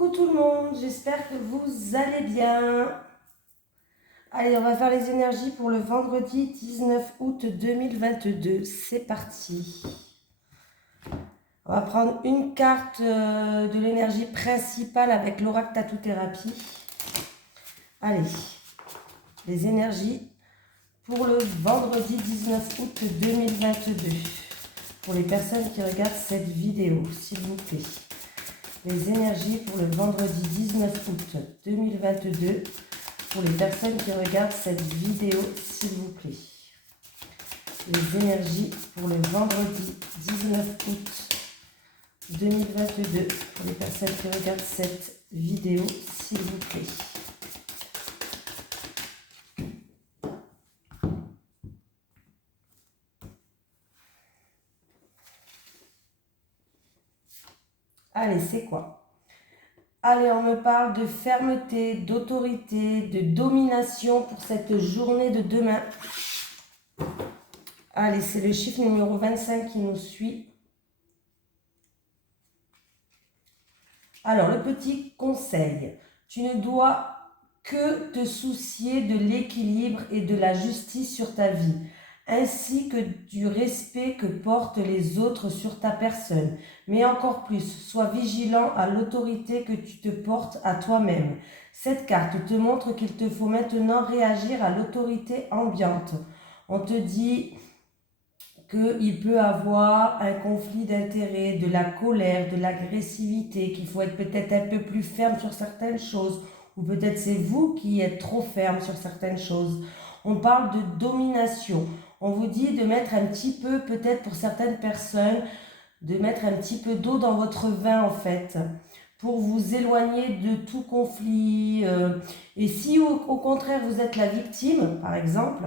Coucou tout le monde, j'espère que vous allez bien. Allez, on va faire les énergies pour le vendredi 19 août 2022. C'est parti. On va prendre une carte de l'énergie principale avec l'oracle Tattoo Thérapie. Allez, les énergies pour le vendredi 19 août 2022. Pour les personnes qui regardent cette vidéo, s'il vous plaît. Les énergies pour le vendredi 19 août 2022 pour les personnes qui regardent cette vidéo, s'il vous plaît. Les énergies pour le vendredi 19 août 2022 pour les personnes qui regardent cette vidéo, s'il vous plaît. Allez, c'est quoi? Allez, on me parle de fermeté, d'autorité, de domination pour cette journée de demain. Allez, c'est le chiffre numéro 25 qui nous suit. Alors, le petit conseil, tu ne dois que te soucier de l'équilibre et de la justice sur ta vie, ainsi que du respect que portent les autres sur ta personne. Mais encore plus, sois vigilant à l'autorité que tu te portes à toi-même. Cette carte te montre qu'il te faut maintenant réagir à l'autorité ambiante. On te dit qu'il peut avoir un conflit d'intérêts, de la colère, de l'agressivité, qu'il faut être peut-être un peu plus ferme sur certaines choses, ou peut-être c'est vous qui êtes trop ferme sur certaines choses. On parle de domination. On vous dit de mettre un petit peu, peut-être pour certaines personnes, de mettre un petit peu d'eau dans votre vin en fait, pour vous éloigner de tout conflit. Et si au contraire vous êtes la victime, par exemple,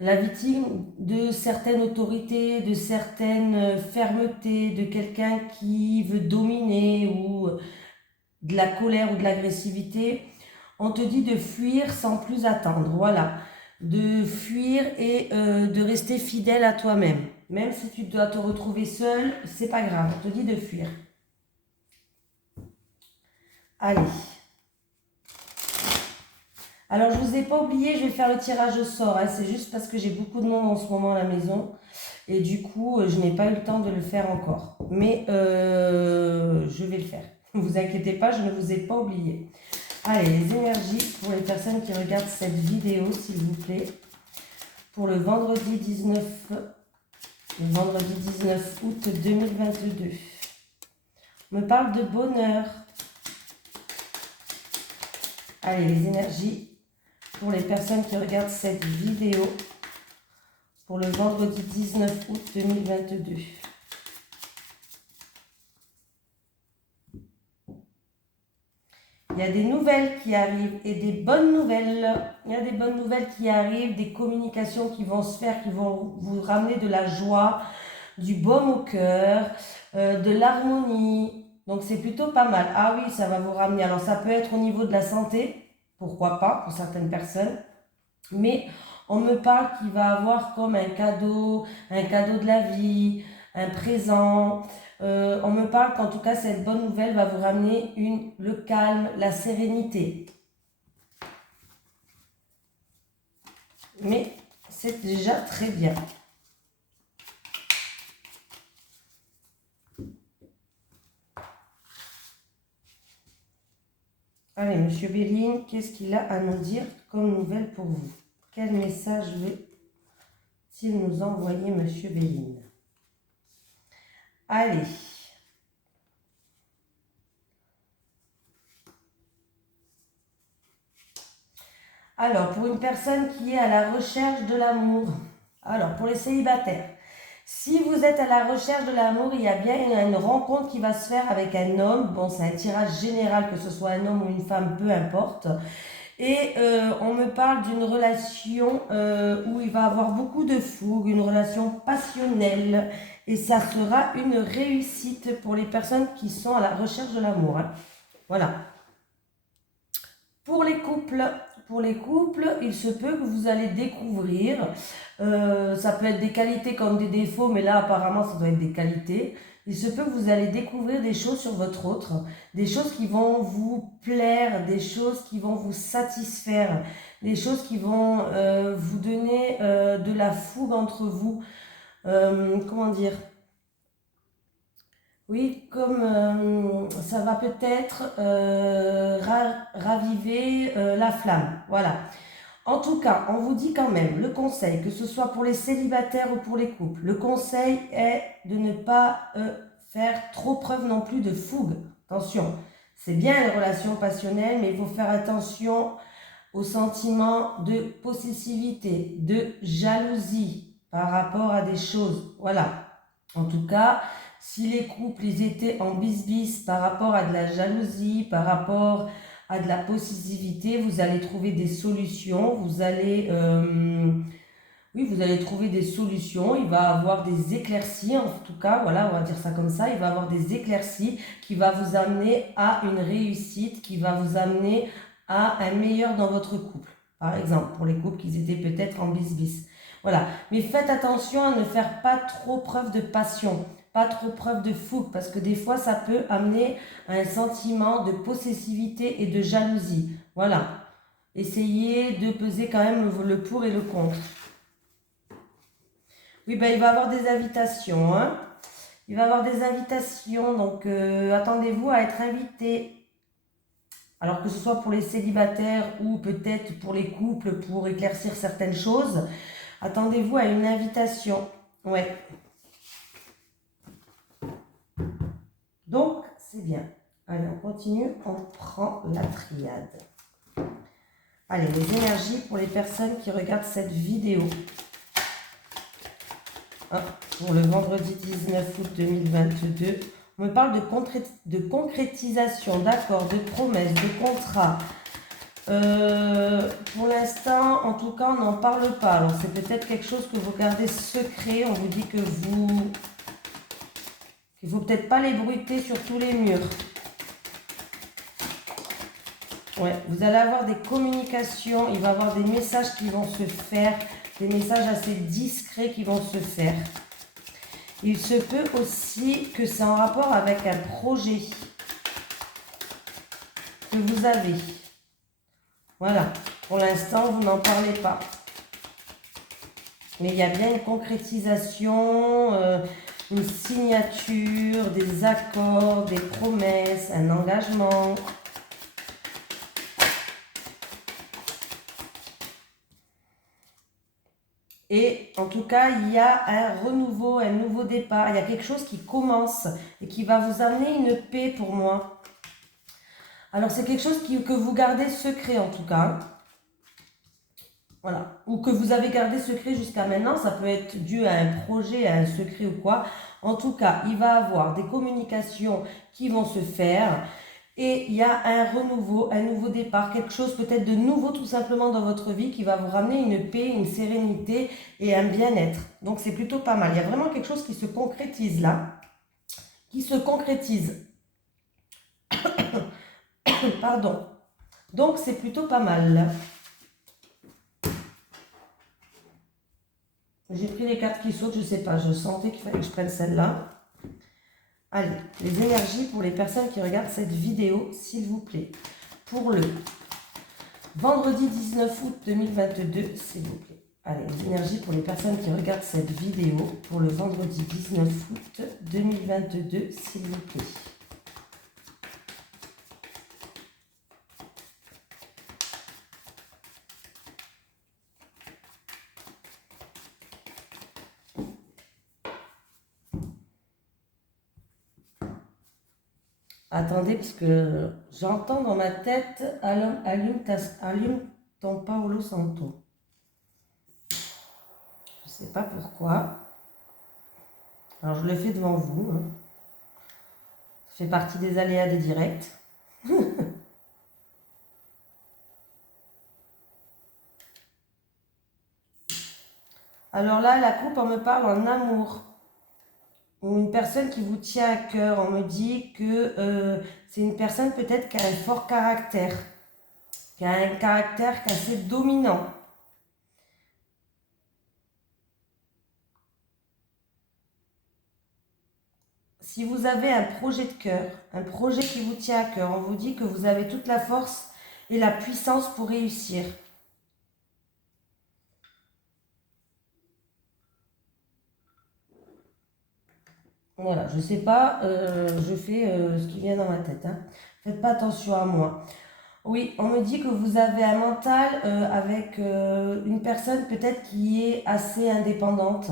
la victime de certaines autorités, de certaines fermetés, de quelqu'un qui veut dominer ou de la colère ou de l'agressivité, on te dit de fuir sans plus attendre, voilà. De fuir et de rester fidèle à toi-même. Même si tu dois te retrouver seul, c'est pas grave, on te dit de fuir. Allez. Alors, je ne vous ai pas oublié, je vais faire le tirage au sort. Hein. C'est juste parce que j'ai beaucoup de monde en ce moment à la maison. Et du coup, je n'ai pas eu le temps de le faire encore. Mais je vais le faire. Ne vous inquiétez pas, je ne vous ai pas oublié. Allez, les énergies pour les personnes qui regardent cette vidéo, s'il vous plaît. Pour le vendredi 19 août 2022. On me parle de bonheur. Allez, les énergies pour les personnes qui regardent cette vidéo pour le vendredi 19 août 2022. Il y a des nouvelles qui arrivent et des bonnes nouvelles. Il y a des bonnes nouvelles qui arrivent, des communications qui vont se faire, qui vont vous ramener de la joie, du baume au cœur, de l'harmonie. Donc c'est plutôt pas mal. Ah oui, ça va vous ramener. Alors ça peut être au niveau de la santé, pourquoi pas pour certaines personnes. Mais on me parle qu'il va avoir comme un cadeau de la vie, un présent. On me parle qu'en tout cas, cette bonne nouvelle va vous ramener le calme, la sérénité. Mais c'est déjà très bien. Allez, Monsieur Béline, qu'est-ce qu'il a à nous dire comme nouvelle pour vous? Quel message veut-il nous envoyer, Monsieur Béline? Allez. Alors, pour une personne qui est à la recherche de l'amour, alors pour les célibataires, si vous êtes à la recherche de l'amour, il y a bien une rencontre qui va se faire avec un homme. Bon, c'est un tirage général, que ce soit un homme ou une femme, peu importe. Et on me parle d'une relation où il va avoir beaucoup de fougue, une relation passionnelle. Et ça sera une réussite pour les personnes qui sont à la recherche de l'amour. Hein. Voilà. Pour les couples, il se peut que vous allez découvrir, ça peut être des qualités comme des défauts, mais là apparemment ça doit être des qualités. Il se peut que vous allez découvrir des choses sur votre autre, des choses qui vont vous plaire, des choses qui vont vous satisfaire, des choses qui vont vous donner de la fougue entre vous. Comment dire? Oui, comme ça va peut-être raviver la flamme. Voilà. En tout cas, on vous dit quand même, le conseil, que ce soit pour les célibataires ou pour les couples, le conseil est de ne pas faire trop preuve non plus de fougue. Attention, c'est bien les relations passionnelles, mais il faut faire attention aux sentiments de possessivité, de jalousie par rapport à des choses. Voilà. En tout cas, si les couples ils étaient en bis-bis par rapport à de la jalousie, par rapport à de la possessivité, vous allez trouver des solutions, oui, vous allez trouver des solutions, il va avoir des éclaircies, en tout cas, voilà, on va dire ça comme ça, il va avoir des éclaircies qui va vous amener à une réussite, qui va vous amener à un meilleur dans votre couple. Par exemple, pour les couples qui étaient peut-être en bis-bis. Voilà, mais faites attention à ne faire pas trop preuve de passion, pas trop preuve de fougue, parce que des fois, ça peut amener à un sentiment de possessivité et de jalousie. Voilà, essayez de peser quand même le pour et le contre. Oui, ben, il va y avoir des invitations. Hein. Il va y avoir des invitations, donc attendez-vous à être invité. Alors que ce soit pour les célibataires ou peut-être pour les couples pour éclaircir certaines choses, attendez-vous à une invitation. Ouais. Donc, c'est bien. Allez, on continue, on prend la triade. Allez, les énergies pour les personnes qui regardent cette vidéo. Pour le vendredi 19 août 2022, on me parle de concrétisation, d'accords, de promesses, de contrats. Pour l'instant, en tout cas, on n'en parle pas. Alors, c'est peut-être quelque chose que vous gardez secret. On vous dit que qu'il ne faut peut-être pas l'ébruiter sur tous les murs. Ouais, vous allez avoir des communications. Il va y avoir des messages qui vont se faire. Des messages assez discrets qui vont se faire. Il se peut aussi que c'est en rapport avec un projet que vous avez. Voilà. Pour l'instant, vous n'en parlez pas. Mais il y a bien une concrétisation, une signature, des accords, des promesses, un engagement. Et en tout cas, il y a un renouveau, un nouveau départ. Il y a quelque chose qui commence et qui va vous amener une paix pour moi. Alors, c'est quelque chose que vous gardez secret en tout cas. Voilà. Ou que vous avez gardé secret jusqu'à maintenant. Ça peut être dû à un projet, à un secret ou quoi. En tout cas, il va y avoir des communications qui vont se faire. Et il y a un renouveau, un nouveau départ, quelque chose peut-être de nouveau tout simplement dans votre vie qui va vous ramener une paix, une sérénité et un bien-être. Donc c'est plutôt pas mal. Il y a vraiment quelque chose qui se concrétise là, qui se concrétise. Pardon. Donc c'est plutôt pas mal. J'ai pris les cartes qui sautent, je sais pas, je sentais qu'il fallait que je prenne celle-là. Allez, les énergies pour les personnes qui regardent cette vidéo, s'il vous plaît. Pour le vendredi 19 août 2022, s'il vous plaît. Allez, les énergies pour les personnes qui regardent cette vidéo pour le vendredi 19 août 2022, s'il vous plaît. Attendez, parce que j'entends dans ma tête allume ton Paolo Santo. Je ne sais pas pourquoi. Alors, je le fais devant vous. Hein. Ça fait partie des aléas des directs. Alors là, la coupe, on me parle en amour. Ou une personne qui vous tient à cœur. On me dit que c'est une personne peut-être qui a un fort caractère. Qui a un caractère qui est assez dominant. Si vous avez un projet de cœur, un projet qui vous tient à cœur, on vous dit que vous avez toute la force et la puissance pour réussir. Voilà, je ne sais pas, je fais ce qui vient dans ma tête. Hein. Faites pas attention à moi. Oui, on me dit que vous avez un mental avec une personne peut-être qui est assez indépendante.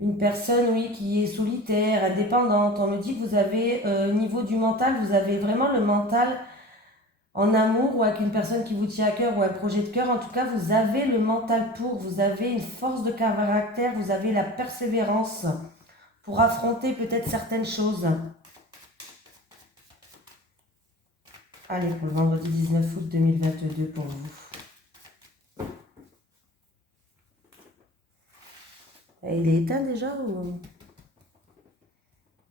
Une personne, oui, qui est solitaire, indépendante. On me dit que vous avez, au niveau du mental, vous avez vraiment le mental en amour ou avec une personne qui vous tient à cœur ou un projet de cœur. En tout cas, vous avez le mental pour, vous avez une force de caractère, vous avez la persévérance pour affronter peut-être certaines choses. Allez, pour le vendredi 19 août 2022 pour vous. Et il est éteint déjà ou...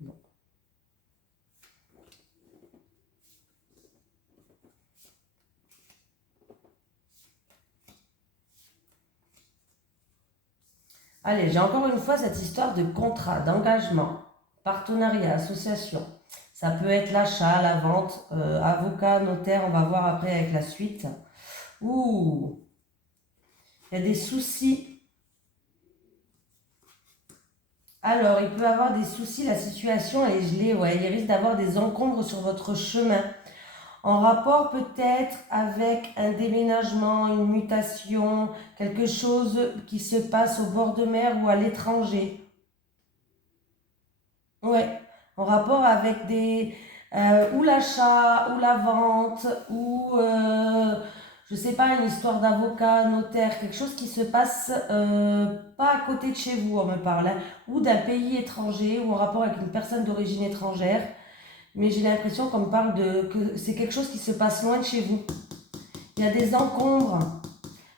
Non. Allez, j'ai encore une fois cette histoire de contrat, d'engagement, partenariat, association. Ça peut être l'achat, la vente, avocat, notaire, on va voir après avec la suite. Ouh, il y a des soucis. Alors, il peut y avoir des soucis, la situation elle est gelée, ouais, il risque d'avoir des encombres sur votre chemin. En rapport peut-être avec un déménagement, une mutation, quelque chose qui se passe au bord de mer ou à l'étranger. Ouais, en rapport avec des ou l'achat, ou la vente, ou je sais pas, une histoire d'avocat, notaire, quelque chose qui se passe pas à côté de chez vous, on me parle, hein, ou d'un pays étranger, ou en rapport avec une personne d'origine étrangère. Mais j'ai l'impression qu'on me parle de que c'est quelque chose qui se passe loin de chez vous. Il y a des encombres.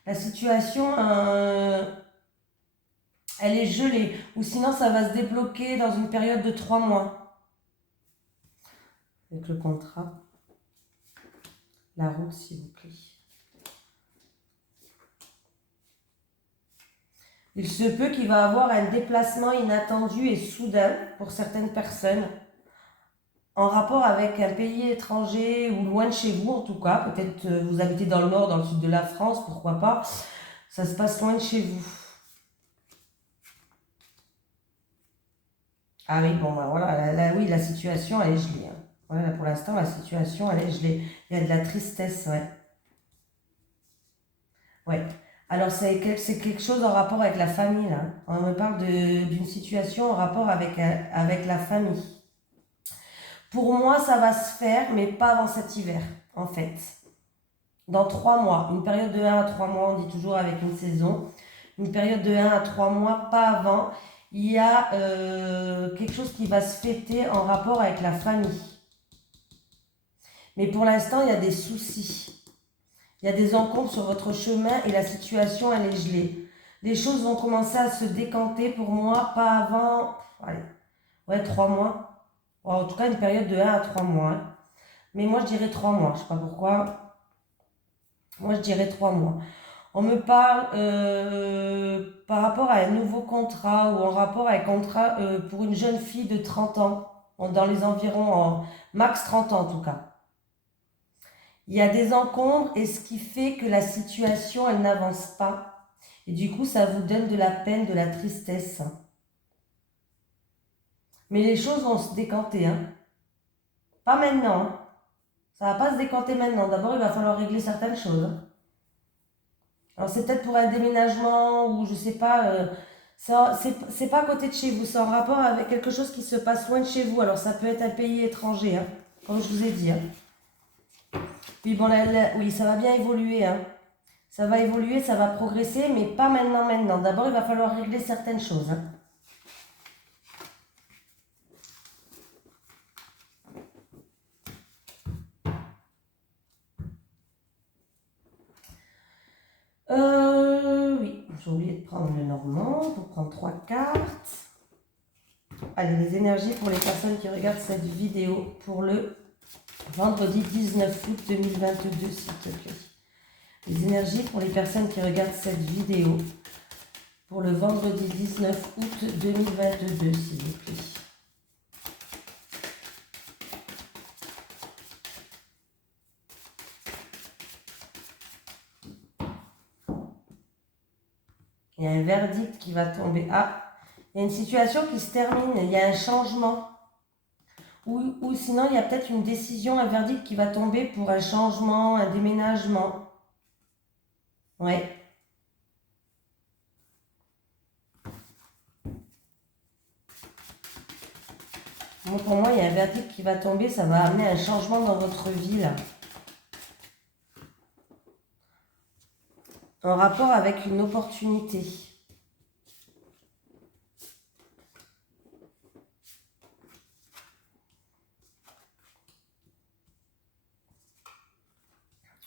La situation, elle est gelée. Ou sinon, ça va se débloquer dans une période de 3 mois. Avec le contrat. La route, s'il vous plaît. Il se peut qu'il va y avoir un déplacement inattendu et soudain pour certaines personnes. En rapport avec un pays étranger ou loin de chez vous en tout cas. Peut-être vous habitez dans le nord, dans le sud de la France, pourquoi pas. Ça se passe loin de chez vous. Ah oui, bon, ben voilà, oui, la situation, elle est gelée. Hein. Voilà, pour l'instant, la situation, elle est gelée. Il y a de la tristesse, ouais. Ouais. Alors, c'est quelque chose en rapport avec la famille, là. On me parle d'une situation en rapport avec la famille. Pour moi, ça va se faire, mais pas avant cet hiver, en fait. Dans 3 mois, une période de 1 à 3 mois, on dit toujours avec une saison. Une période de 1 à 3 mois, pas avant. Il y a quelque chose qui va se fêter en rapport avec la famille. Mais pour l'instant, il y a des soucis. Il y a des encombres sur votre chemin et la situation, elle est gelée. Les choses vont commencer à se décanter pour moi, pas avant, allez, ouais, 3 mois. En tout cas, une période de 1 à 3 mois. Hein. Mais moi, je dirais 3 mois. Je ne sais pas pourquoi. Moi, je dirais 3 mois. On me parle par rapport à un nouveau contrat ou en rapport à un contrat pour une jeune fille de 30 ans, dans les environs, max 30 ans en tout cas. Il y a des encombres et ce qui fait que la situation, elle n'avance pas. Et du coup, ça vous donne de la peine, de la tristesse. Mais les choses vont se décanter. Hein. Pas maintenant. Hein. Ça ne va pas se décanter maintenant. D'abord, il va falloir régler certaines choses. Hein. Alors, c'est peut-être pour un déménagement ou je sais pas. C'est pas à côté de chez vous. C'est en rapport avec quelque chose qui se passe loin de chez vous. Alors, ça peut être un pays étranger, hein, comme je vous ai dit. Hein. Oui, bon, oui, ça va bien évoluer. Hein. Ça va évoluer, ça va progresser, mais pas maintenant. D'abord, il va falloir régler certaines choses. Hein. Oui, j'ai oublié de prendre le normand pour prendre 3 cartes. Allez, les énergies pour les personnes qui regardent cette vidéo pour le vendredi 19 août 2022, s'il te plaît. Les énergies pour les personnes qui regardent cette vidéo pour le vendredi 19 août 2022, s'il vous plaît. Il y a un verdict qui va tomber. Ah, il y a une situation qui se termine, il y a un changement. Ou sinon, il y a peut-être une décision, un verdict qui va tomber pour un changement, un déménagement. Ouais. Bon, pour moi, il y a un verdict qui va tomber, ça va amener un changement dans votre vie, là. En rapport avec une opportunité.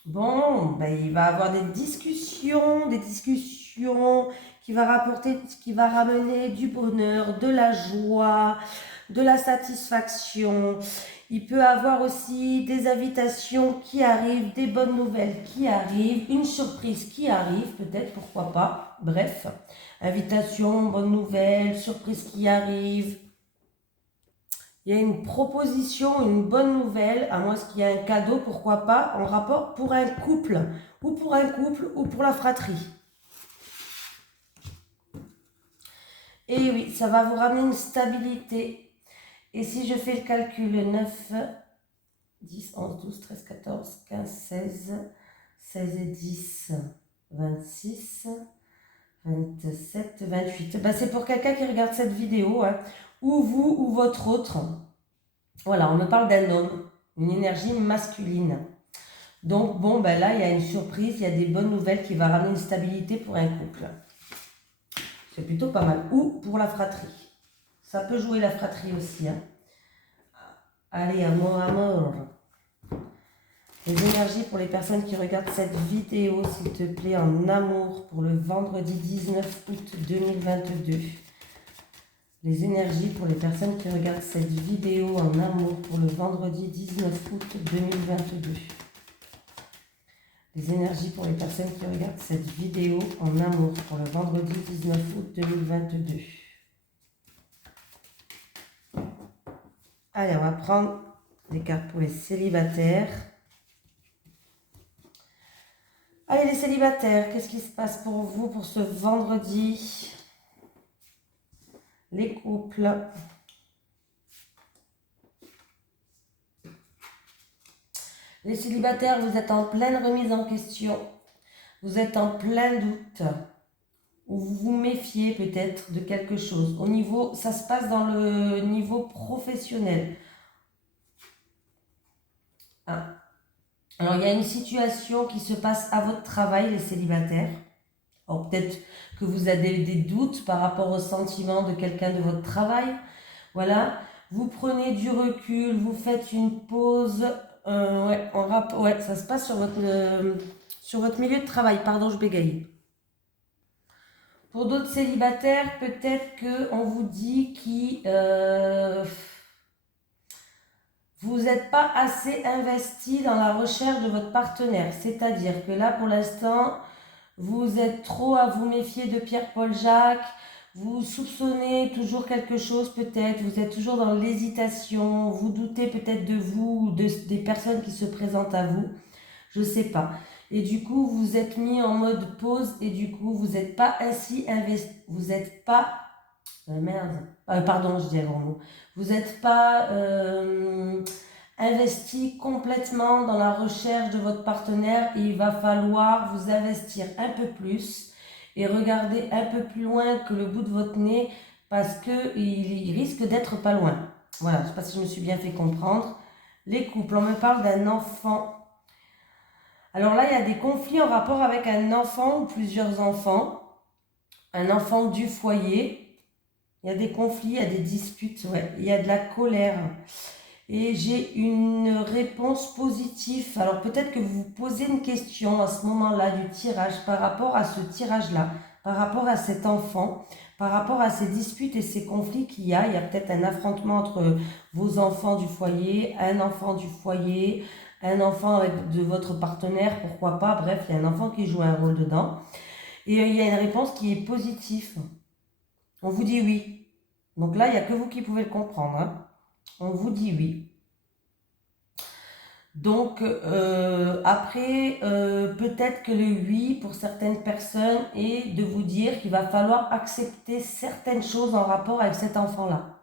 Bon, ben, il va avoir des discussions qui va rapporter, qui va ramener du bonheur, de la joie, de la satisfaction. Il peut avoir aussi des invitations qui arrivent, des bonnes nouvelles qui arrivent, une surprise qui arrive, peut-être, pourquoi pas. Bref, invitation, bonne nouvelle, surprise qui arrive. Il y a une proposition, une bonne nouvelle, à moins qu'il y ait un cadeau, pourquoi pas, en rapport pour un couple, ou pour la fratrie. Et oui, ça va vous ramener une stabilité. Et si je fais le calcul, 9, 10, 11, 12, 13, 14, 15, 16, 16 et 10, 26, 27, 28. Ben, c'est pour quelqu'un qui regarde cette vidéo, hein, ou vous, ou votre autre. Voilà, on me parle d'un homme, une énergie masculine. Donc, bon, ben là, il y a une surprise, il y a des bonnes nouvelles qui vont ramener une stabilité pour un couple. C'est plutôt pas mal. Ou pour la fratrie. Ça peut jouer la fratrie aussi. Hein. Allez, amour. Les énergies pour les personnes qui regardent cette vidéo, s'il te plaît, en amour, pour le vendredi 19 août 2022. Les énergies pour les personnes qui regardent cette vidéo en amour pour le vendredi 19 août 2022. Les énergies pour les personnes qui regardent cette vidéo en amour pour le vendredi 19 août 2022. Allez, on va prendre des cartes pour les célibataires. Allez, les célibataires, qu'est-ce qui se passe pour vous pour ce vendredi ? Les couples. Les célibataires, vous êtes en pleine remise en question. Vous êtes en plein doute. Ou vous vous méfiez peut-être de quelque chose. Au niveau, ça se passe dans le niveau professionnel. Ah. Alors, il y a une situation qui se passe à votre travail, les célibataires. Alors, peut-être que vous avez des doutes par rapport au sentiment de quelqu'un de votre travail. Voilà. Vous prenez du recul, vous faites une pause. Ouais, ça se passe sur votre milieu de travail. Pardon, je bégaye. Pour d'autres célibataires, peut-être qu'on vous dit que vous n'êtes pas assez investi dans la recherche de votre partenaire. C'est-à-dire que là, pour l'instant, vous êtes trop à vous méfier de Pierre-Paul Jacques. Vous soupçonnez toujours quelque chose peut-être. Vous êtes toujours dans l'hésitation. Vous doutez peut-être de vous ou des personnes qui se présentent à vous. Je ne sais pas. Et du coup, vous êtes mis en mode pause et du coup, vous n'êtes pas ainsi investi. Vous n'êtes pas... pardon, je dis un grand mot. Vous n'êtes pas investi complètement dans la recherche de votre partenaire et il va falloir vous investir un peu plus et regarder un peu plus loin que le bout de votre nez parce qu'il risque d'être pas loin. Voilà, je ne sais pas si je me suis bien fait comprendre. Les couples, on me parle d'un enfant. Alors là, il y a des conflits en rapport avec un enfant ou plusieurs enfants. Un enfant du foyer. Il y a des conflits, il y a des disputes, ouais. Il y a de la colère. Et j'ai une réponse positive. Alors peut-être que vous vous posez une question à ce moment-là du tirage par rapport à ce tirage-là, par rapport à cet enfant, par rapport à ces disputes et ces conflits qu'il y a. Il y a peut-être un affrontement entre vos enfants du foyer, un enfant du foyer, un enfant de votre partenaire, pourquoi pas. Bref, il y a un enfant qui joue un rôle dedans. Et il y a une réponse qui est positive. On vous dit oui. Donc là, il n'y a que vous qui pouvez le comprendre. Hein. On vous dit oui. Donc, après, peut-être que le oui pour certaines personnes est de vous dire qu'il va falloir accepter certaines choses en rapport avec cet enfant-là.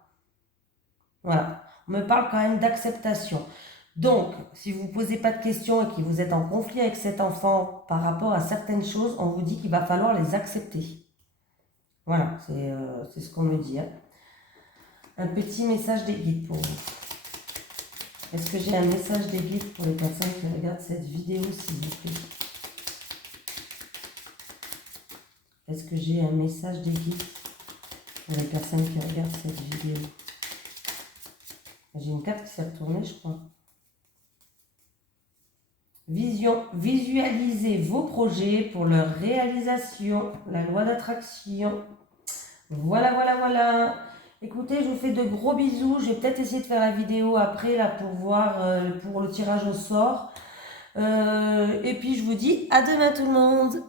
Voilà, on me parle quand même d'acceptation. Donc, si vous ne posez pas de questions et que vous êtes en conflit avec cet enfant par rapport à certaines choses, on vous dit qu'il va falloir les accepter. Voilà, c'est ce qu'on me dit. Hein. Un petit message des guides pour vous. Est-ce que j'ai un message des guides pour les personnes qui regardent cette vidéo, s'il vous plaît? Est-ce que j'ai un message des guides pour les personnes qui regardent cette vidéo? J'ai une carte qui s'est retournée, je crois. Visualisez vos projets pour leur réalisation. La loi d'attraction. Voilà, voilà, voilà. Écoutez, je vous fais de gros bisous. Je vais peut-être essayer de faire la vidéo après là pour voir pour le tirage au sort. Et puis je vous dis à demain tout le monde.